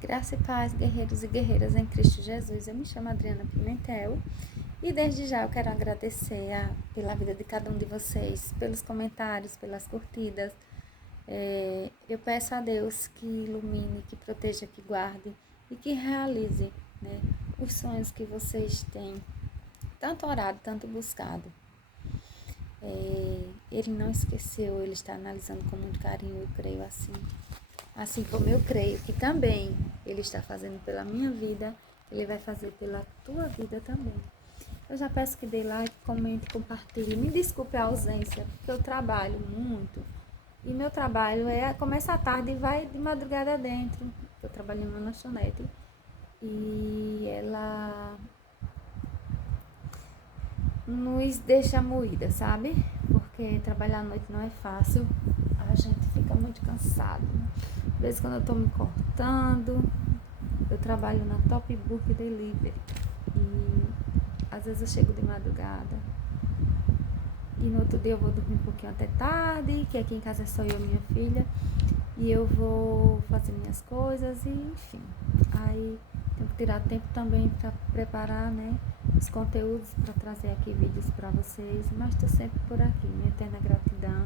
Graça e paz, guerreiros e guerreiras em Cristo Jesus. Eu me chamo Adriana Pimentel e desde já eu quero agradecer pela vida de cada um de vocês, pelos comentários, pelas curtidas. Eu peço a Deus que ilumine, que proteja, que guarde e que realize, né, os sonhos que vocês têm tanto orado, tanto buscado. Ele não esqueceu, ele está analisando com muito carinho, eu creio assim. Assim como eu creio que também ele está fazendo pela minha vida, ele vai fazer pela tua vida também. Eu já peço que dê like, comente, compartilhe. Me desculpe a ausência, porque eu trabalho muito. E meu trabalho começa à tarde e vai de madrugada dentro. Eu trabalho em uma lanchonete. E ela nos deixa moída, sabe? Porque trabalhar à noite não é fácil. A gente fica muito cansado. Às vezes quando eu tô me cortando, eu trabalho na Top Book Delivery. E às vezes eu chego de madrugada. E no outro dia eu vou dormir um pouquinho até tarde, que aqui em casa é só eu e minha filha. E eu vou fazer minhas coisas e enfim. Aí tenho que tirar tempo também para preparar, né, os conteúdos para trazer aqui vídeos para vocês. Mas estou sempre por aqui. Minha eterna gratidão.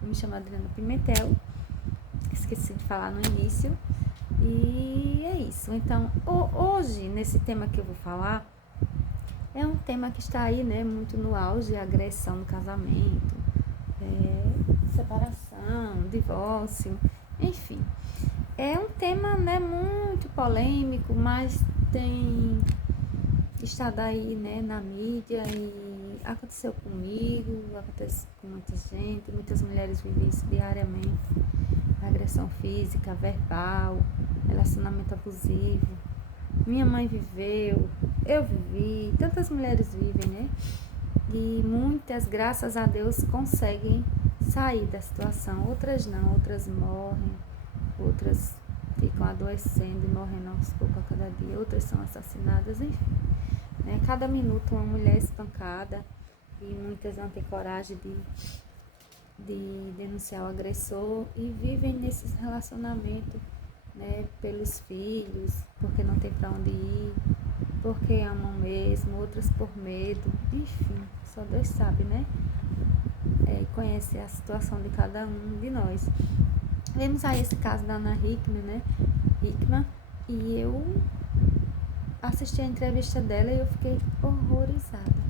Eu me chamo Adriana Pimentel. Esqueci de falar no início. E é isso. Então, hoje, nesse tema que eu vou falar, é um tema que está aí, né, muito no auge, agressão no casamento, separação, divórcio, enfim. É um tema, né, muito polêmico, mas tem estado aí, né, na mídia e aconteceu comigo, acontece com muita gente, muitas mulheres vivem isso diariamente. Agressão física, verbal, relacionamento abusivo. Minha mãe viveu, eu vivi, tantas mulheres vivem, né? E muitas, graças a Deus, conseguem sair da situação. Outras não, outras morrem, outras ficam adoecendo e morrendo aos poucos a cada dia, outras são assassinadas, enfim. Né? Cada minuto uma mulher espancada e muitas não têm coragem de denunciar o agressor e vivem nesses relacionamentos, né, pelos filhos, porque não tem para onde ir, porque amam mesmo, outras por medo, enfim, só Deus sabe, né? Conhece a situação de cada um de nós. Vemos aí esse caso da Ana Hickman, né? Hickman, e eu assisti a entrevista dela e eu fiquei horrorizada.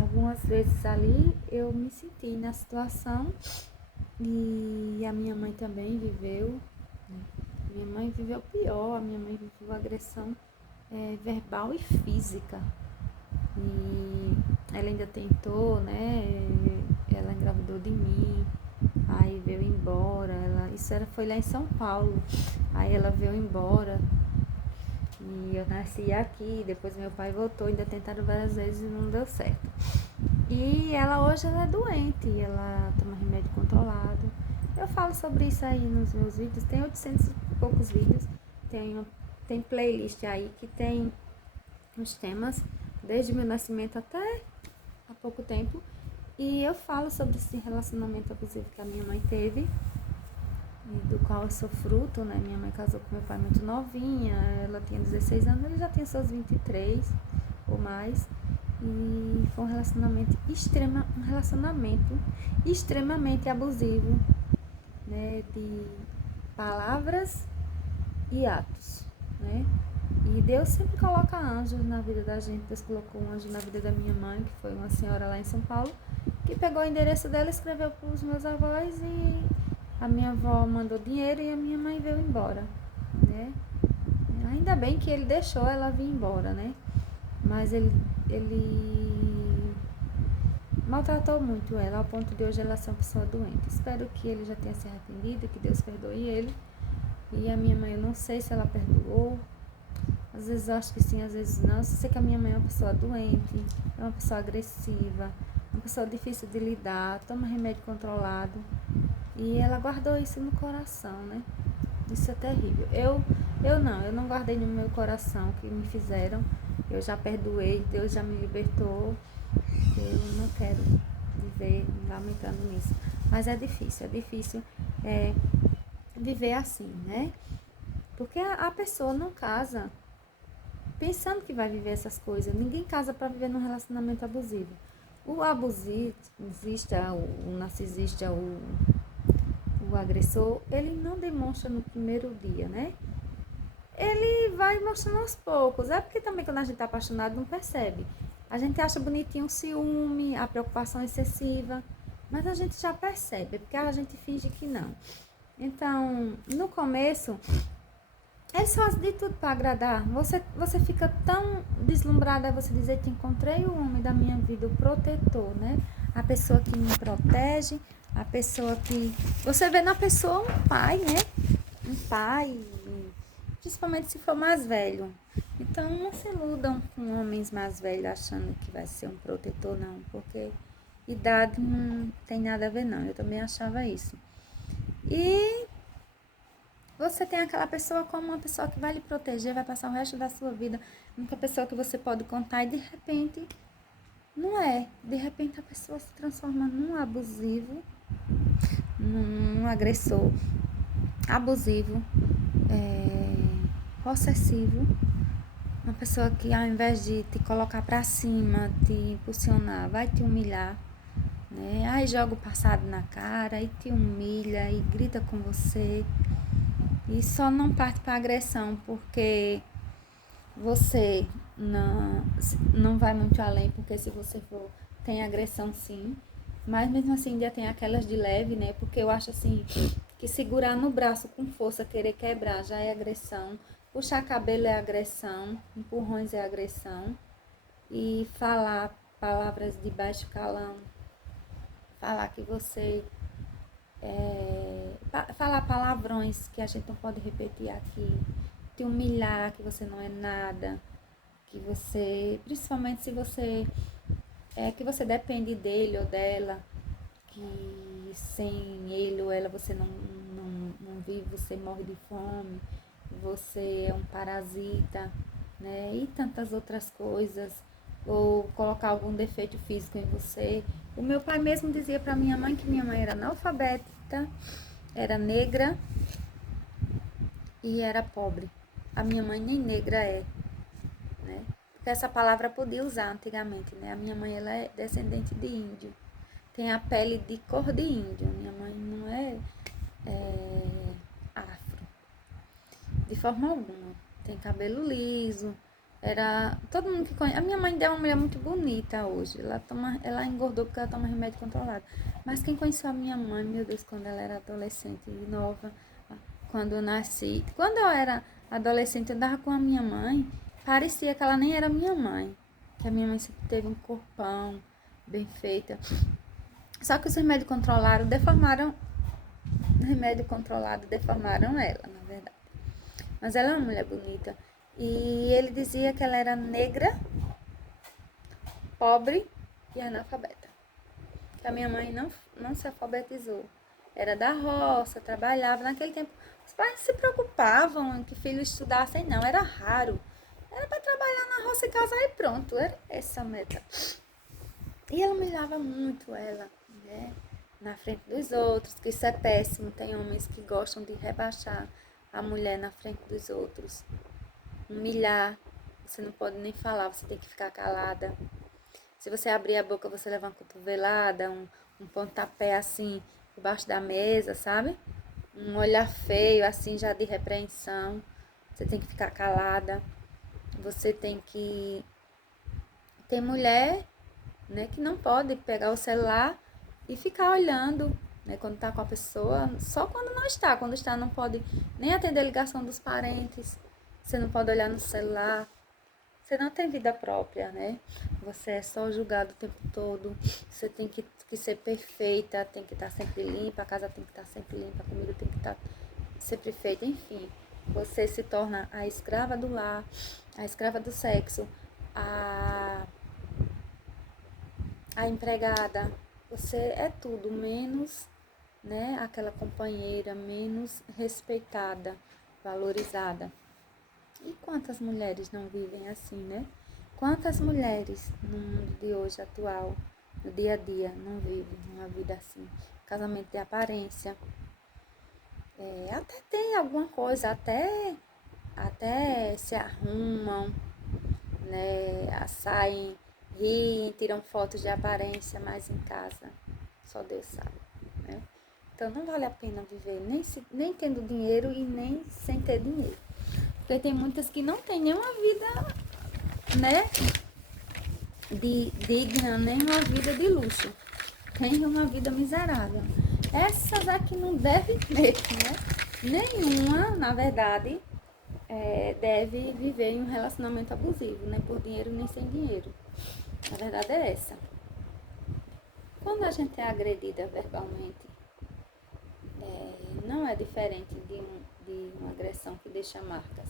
Algumas vezes ali eu me senti na situação e a minha mãe também viveu. Minha mãe viveu pior, a minha mãe viveu agressão verbal e física. E ela ainda tentou, né? Ela engravidou de mim, aí veio embora. Foi lá em São Paulo. Aí ela veio embora. E eu nasci aqui, depois meu pai voltou, ainda tentaram várias vezes e não deu certo. E hoje ela é doente, ela toma remédio controlado. Eu falo sobre isso aí nos meus vídeos, tem 800 e poucos vídeos, tem playlist aí que tem os temas, desde meu nascimento até há pouco tempo. E eu falo sobre esse relacionamento abusivo que a minha mãe teve, e do qual eu sou fruto, né? Minha mãe casou com meu pai muito novinha, ela tinha 16 anos, ele já tinha seus 23 ou mais. E foi um relacionamento extremamente abusivo, né? De palavras e atos, né? E Deus sempre coloca anjos na vida da gente. Deus colocou um anjo na vida da minha mãe, que foi uma senhora lá em São Paulo, que pegou o endereço dela, escreveu para os meus avós e a minha avó mandou dinheiro e a minha mãe veio embora, né? Ainda bem que ele deixou ela vir embora, né? Mas ele maltratou muito ela, ao ponto de hoje ela ser uma pessoa doente. Espero que ele já tenha se arrependido, que Deus perdoe ele. E a minha mãe, eu não sei se ela perdoou. Às vezes eu acho que sim, às vezes não. Eu sei que a minha mãe é uma pessoa doente, é uma pessoa agressiva, uma pessoa difícil de lidar, toma remédio controlado. E ela guardou isso no coração, né? Isso é terrível. Eu não guardei no meu coração o que me fizeram. Eu já perdoei, Deus já me libertou. Eu não quero viver lamentando nisso. Mas é difícil viver assim, né? Porque a pessoa não casa pensando que vai viver essas coisas. Ninguém casa para viver num relacionamento abusivo. O abusista, o narcisista, o agressor, ele não demonstra no primeiro dia, né? Ele vai mostrando aos poucos. É porque também quando a gente tá apaixonado não percebe. A gente acha bonitinho o ciúme, a preocupação excessiva, mas a gente já percebe, porque a gente finge que não. Então, no começo, eles fazem de tudo para agradar. Você fica tão deslumbrada a você dizer que encontrei o homem da minha vida, o protetor, né? A pessoa que me protege, a pessoa que... Você vê na pessoa um pai, né? Um pai, principalmente se for mais velho. Então, não se iludam com homens mais velhos achando que vai ser um protetor, não. Porque idade não tem nada a ver, não. Eu também achava isso. E você tem aquela pessoa como uma pessoa que vai lhe proteger, vai passar o resto da sua vida, uma pessoa que você pode contar e de repente não é. De repente a pessoa se transforma num abusivo, num agressor abusivo, possessivo, uma pessoa que ao invés de te colocar pra cima, te impulsionar, vai te humilhar, né? Aí joga o passado na cara, e te humilha, e grita com você. E só não parte para agressão porque você não vai muito além, porque se você for, tem agressão sim, mas mesmo assim ainda tem aquelas de leve, né? Porque eu acho assim, que segurar no braço com força, querer quebrar já é agressão, puxar cabelo é agressão, empurrões é agressão, e falar palavras de baixo calão, falar que você falar palavrões que a gente não pode repetir aqui, te humilhar que você não é nada, que você, principalmente se você que você depende dele ou dela, que sem ele ou ela você não vive, você morre de fome, você é um parasita, né? E tantas outras coisas, ou colocar algum defeito físico em você. O meu pai mesmo dizia para minha mãe que minha mãe era analfabeta, era negra e era pobre. A minha mãe nem negra é, né? Porque essa palavra podia usar antigamente, né? A minha mãe, ela é descendente de índio. Tem a pele de cor de índio. Minha mãe não é afro, de forma alguma. Tem cabelo liso. Era todo mundo que conhece. A minha mãe é uma mulher muito bonita hoje. Ela engordou porque ela toma remédio controlado. Mas quem conheceu a minha mãe, meu Deus, quando ela era adolescente e nova, quando eu nasci, quando eu era adolescente, eu andava com a minha mãe, parecia que ela nem era minha mãe. Que a minha mãe sempre teve um corpão bem feita. Só que os remédios controlados deformaram ela, na verdade. Mas ela é uma mulher bonita. E ele dizia que ela era negra, pobre e analfabeta. Que a minha mãe não se alfabetizou. Era da roça, trabalhava. Naquele tempo, os pais se preocupavam em que filhos estudassem, não. Era raro. Era para trabalhar na roça e casar e pronto. Era essa a meta. E ela humilhava muito ela, né? Na frente dos outros, que isso é péssimo. Tem homens que gostam de rebaixar a mulher na frente dos outros. Humilhar. Você não pode nem falar, você tem que ficar calada. Se você abrir a boca, você leva uma cotovelada, um pontapé assim, debaixo da mesa, sabe? Um olhar feio, assim, já de repreensão. Você tem que ficar calada. Você tem que... Tem mulher, né, que não pode pegar o celular e ficar olhando, né, quando tá com a pessoa, só quando não está. Quando está, não pode nem atender a ligação dos parentes. Você não pode olhar no celular. Você não tem vida própria, né? Você é só julgado o tempo todo. Você tem que ser perfeita, tem que estar sempre limpa, a casa tem que estar sempre limpa, a comida tem que estar sempre feita, enfim. Você se torna a escrava do lar, a escrava do sexo, a empregada. Você é tudo, menos, né, aquela companheira, menos respeitada, valorizada. E quantas mulheres não vivem assim, né? Quantas mulheres no mundo de hoje atual, no dia a dia, não vivem uma vida assim? Casamento de aparência. Até tem alguma coisa, até até se arrumam, né? Saem, riem, tiram fotos de aparência, mas em casa só Deus sabe, né? Então não vale a pena viver nem tendo dinheiro e nem sem ter dinheiro. Porque tem muitas que não têm nenhuma vida, né, digna, nem uma vida de luxo. Tem uma vida miserável. Essas aqui não devem ter, né? Nenhuma, na verdade, deve viver em um relacionamento abusivo, nem por dinheiro, nem sem dinheiro. A verdade é essa. Quando a gente é agredida verbalmente, não é diferente de uma agressão que deixa marcas.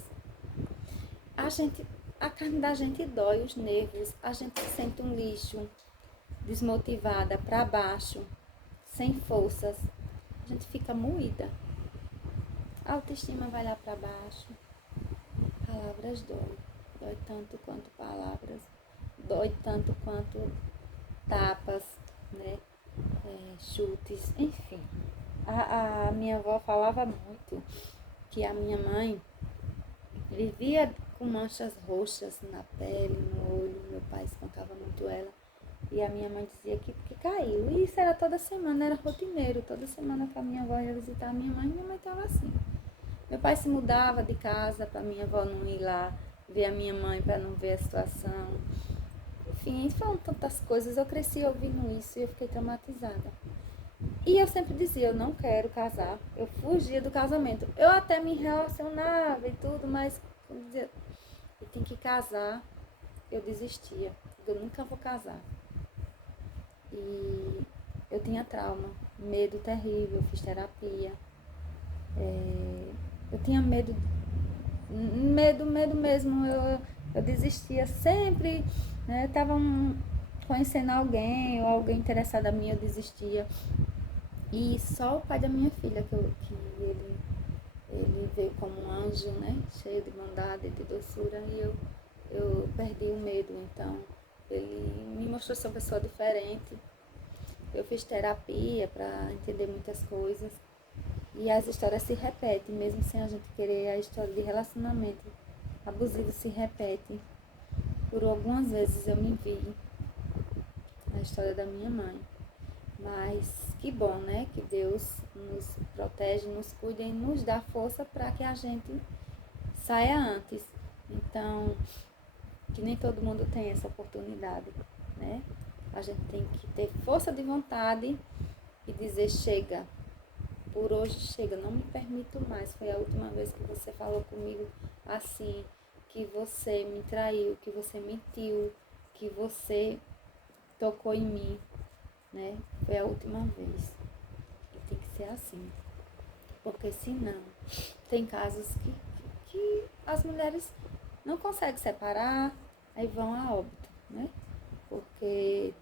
A carne da gente dói, os nervos, a gente se sente um lixo, desmotivada, para baixo, sem forças, a gente fica moída. A autoestima vai lá para baixo, palavras dói tanto quanto palavras, dói tanto quanto tapas, né? Chutes, enfim. A minha avó falava muito que a minha mãe vivia com manchas roxas na pele, no olho. Meu pai espancava muito ela. E a minha mãe dizia que caiu. E isso era toda semana, era rotineiro. Toda semana que a minha avó ia visitar a minha mãe estava assim. Meu pai se mudava de casa para minha avó não ir lá ver a minha mãe, para não ver a situação. Enfim, falam tantas coisas. Eu cresci ouvindo isso e eu fiquei traumatizada. E eu sempre dizia, eu não quero casar. Eu fugia do casamento. Eu até me relacionava e tudo, mas eu dizia, eu tenho que casar. Eu desistia. Eu nunca vou casar. E eu tinha trauma, medo terrível, fiz terapia. Eu tinha medo mesmo. Eu desistia sempre, né? Tava conhecendo alguém ou alguém interessado a mim, eu desistia. E só o pai da minha filha, que ele veio como um anjo, né? Cheio de bondade, de doçura, e eu perdi o medo. Então, ele me mostrou ser uma pessoa diferente. Eu fiz terapia para entender muitas coisas. E as histórias se repetem, mesmo sem a gente querer. A história de relacionamento abusivo se repete. Por algumas vezes eu me vi na história da minha mãe. Mas que bom, né? Que Deus nos protege, nos cuida e nos dá força para que a gente saia antes. Então, que nem todo mundo tem essa oportunidade, né? A gente tem que ter força de vontade e dizer, chega, por hoje chega, não me permito mais. Foi a última vez que você falou comigo assim, que você me traiu, que você mentiu, que você tocou em mim, né? Foi a última vez. E tem que ser assim. Porque senão, tem casos que as mulheres não conseguem separar, aí vão a óbito, né? Porque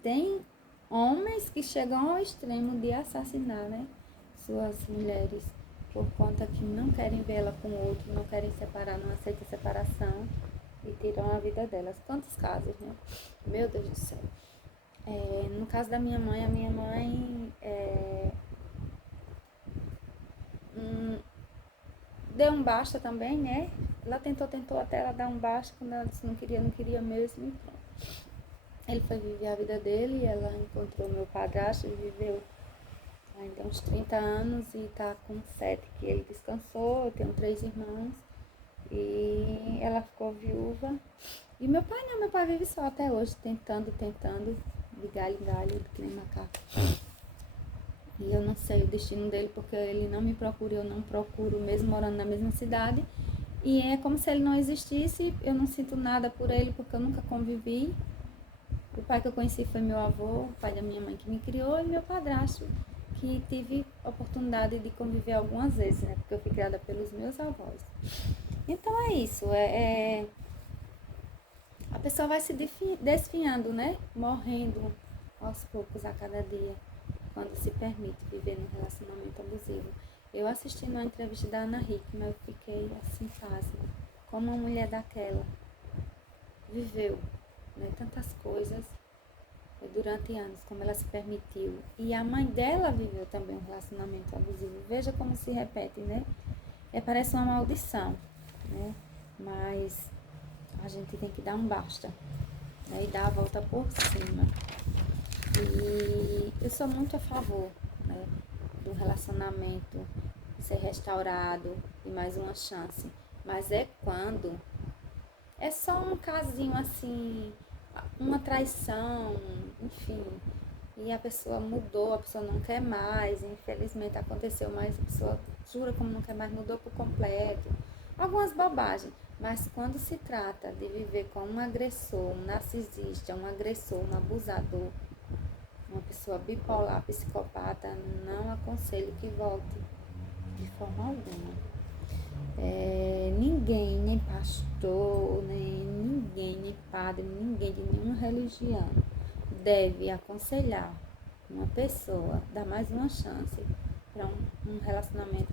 tem homens que chegam ao extremo de assassinar, né, suas mulheres por conta que não querem ver ela com o outro, não querem separar, não aceitam a separação e tiram a vida delas. Quantos casos, né? Meu Deus do céu. No caso da minha mãe, a minha mãe deu um basta também, né? Ela tentou até ela dar um basta, quando ela disse não queria mesmo, e pronto. Ele foi viver a vida dele, ela encontrou meu padrasto e viveu ainda uns 30 anos e tá com 7 que ele descansou. Eu tenho 3 irmãos e ela ficou viúva. E meu pai não, meu pai vive só até hoje, tentando, de galho em galho, que nem macaco. E eu não sei o destino dele, porque ele não me procura, eu não procuro, mesmo morando na mesma cidade. E é como se ele não existisse, eu não sinto nada por ele, porque eu nunca convivi. O pai que eu conheci foi meu avô, o pai da minha mãe que me criou, e meu padrasto, que tive a oportunidade de conviver algumas vezes, né? Porque eu fui criada pelos meus avós. Então é isso, a pessoa vai se desfinhando, né? Morrendo aos poucos a cada dia, quando se permite viver num relacionamento abusivo. Eu assisti uma entrevista da Ana Hickman, eu fiquei assim, pasma. Como uma mulher daquela viveu, né, tantas coisas durante anos, como ela se permitiu. E a mãe dela viveu também um relacionamento abusivo. Veja como se repete, né? Parece uma maldição. né? Mas a gente tem que dar um basta, né? E dar a volta por cima. E eu sou muito a favor, né, do relacionamento ser restaurado e mais uma chance. Mas é quando é só um casinho assim, uma traição, enfim, e a pessoa mudou, a pessoa não quer mais, infelizmente aconteceu, mas a pessoa jura como não quer mais, mudou por completo. Algumas bobagens, mas quando se trata de viver com um agressor, um narcisista, um agressor, um abusador, uma pessoa bipolar, psicopata, não aconselho que volte de forma alguma. Ninguém, nem pastor, nem ninguém, nem padre, ninguém de nenhuma religião deve aconselhar uma pessoa, dar mais uma chance para um relacionamento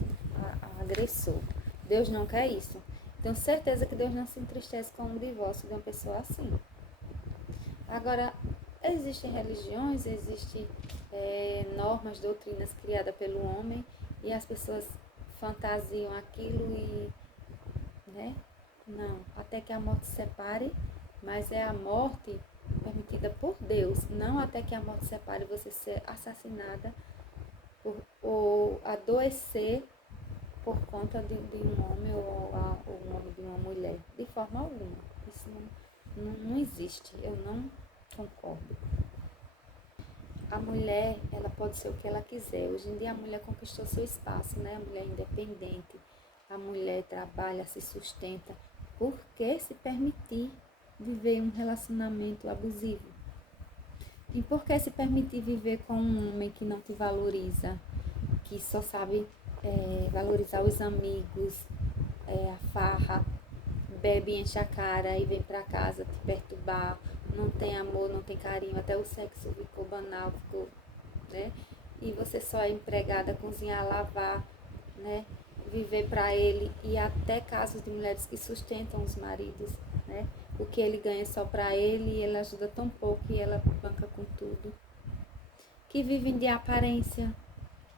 agressor. Deus não quer isso. Tenho certeza que Deus não se entristece com o divórcio de uma pessoa assim. Agora, existem religiões, existem normas, doutrinas criadas pelo homem e as pessoas fantasiam aquilo e, né? Não, até que a morte separe, mas é a morte permitida por Deus, não até que a morte separe você ser assassinada ou adoecer por conta de um homem ou um homem de uma mulher, de forma alguma. Isso não existe, eu não concordo. A mulher, ela pode ser o que ela quiser. Hoje em dia a mulher conquistou seu espaço, né? A mulher é independente, a mulher trabalha, se sustenta. Por que se permitir viver um relacionamento abusivo? E por que se permitir viver com um homem que não te valoriza, que só sabe valorizar os amigos, a farra, bebe, enche a cara e vem pra casa te perturbar, não tem amor, não tem carinho, até o sexo ficou banal, ficou, né? E você só é empregada, cozinhar, lavar, né? Viver pra ele, e até casos de mulheres que sustentam os maridos, né? O que ele ganha só pra ele e ele ajuda tão pouco e ela banca com tudo. Que vivem de aparência,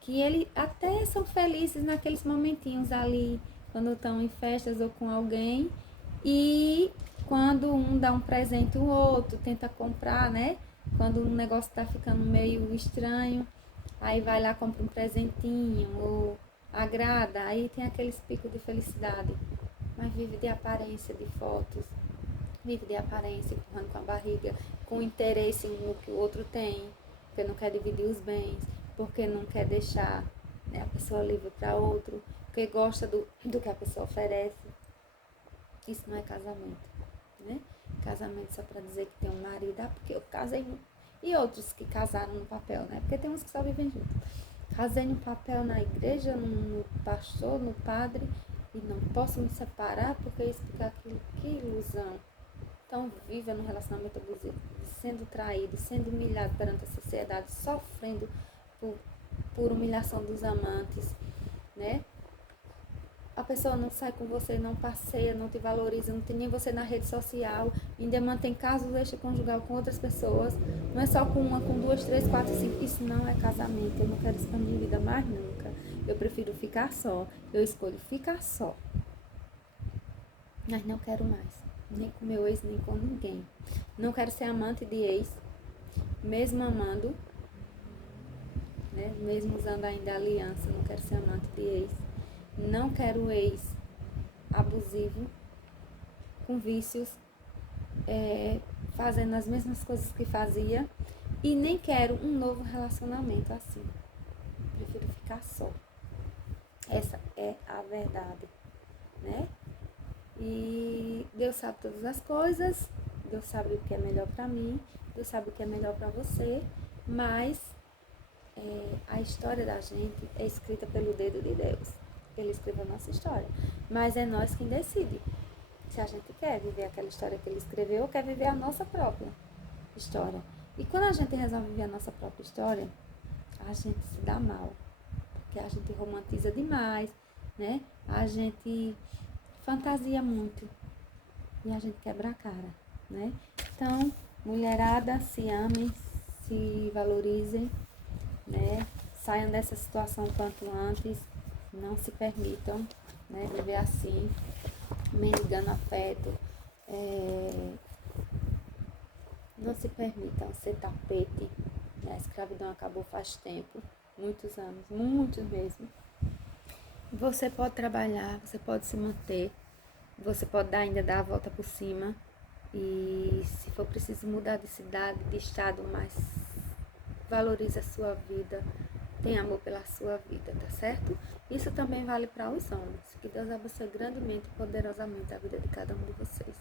que ele até são felizes naqueles momentinhos ali, quando estão em festas ou com alguém, e quando um dá um presente, o outro tenta comprar, né? Quando um negócio tá ficando meio estranho, aí vai lá, compra um presentinho, ou agrada, aí tem aqueles picos de felicidade. Mas vive de aparência, de fotos, vive de aparência, empurrando com a barriga, com interesse no que o outro tem, porque não quer dividir os bens, porque não quer deixar, né, a pessoa livre para outro, porque gosta do que a pessoa oferece. Isso não é casamento, né? Casamento só para dizer que tem um marido, porque eu casei. E outros que casaram no papel, né? Porque tem uns que só vivem juntos. Casei no papel na igreja, no pastor, no padre, e não posso me separar porque isso, porque aquilo. Que ilusão. Então viva no relacionamento abusivo, sendo traído, sendo humilhado perante a sociedade, sofrendo por humilhação dos amantes, né? A pessoa não sai com você, não passeia, não te valoriza, não tem nem você na rede social, ainda mantém casos extraconjugal com outras pessoas, não é só com uma, com duas, três, quatro, cinco. Isso não é casamento, eu não quero isso pra minha vida mais nunca. Eu prefiro ficar só, eu escolho ficar só, mas não quero mais, nem com meu ex, nem com ninguém. Não quero ser amante de ex, mesmo amando, né? Mesmo usando ainda a aliança, não quero ser amante de ex. Não quero ex abusivo, com vícios, fazendo as mesmas coisas que fazia, e nem quero um novo relacionamento assim. Prefiro ficar só. Essa é a verdade, né? E Deus sabe todas as coisas, Deus sabe o que é melhor pra mim, Deus sabe o que é melhor pra você, mas a história da gente é escrita pelo dedo de Deus. Ele escreveu a nossa história, mas é nós quem decide se a gente quer viver aquela história que ele escreveu ou quer viver a nossa própria história. E quando a gente resolve viver a nossa própria história, a gente se dá mal, porque a gente romantiza demais, né? A gente fantasia muito e a gente quebra a cara, né? Então, mulherada, se amem, se valorizem, né? Saiam dessa situação quanto antes, não se permitam, né, viver assim. negando afeto. Não se permitam ser tapete. A escravidão acabou faz tempo, muitos anos, muitos mesmo. Você pode trabalhar, você pode se manter, você pode ainda dar a volta por cima. E se for preciso mudar de cidade, de estado, mas valorize a sua vida, tenha amor pela sua vida, tá certo? Isso também vale para os homens. Que Deus abençoe grandemente e poderosamente a vida de cada um de vocês.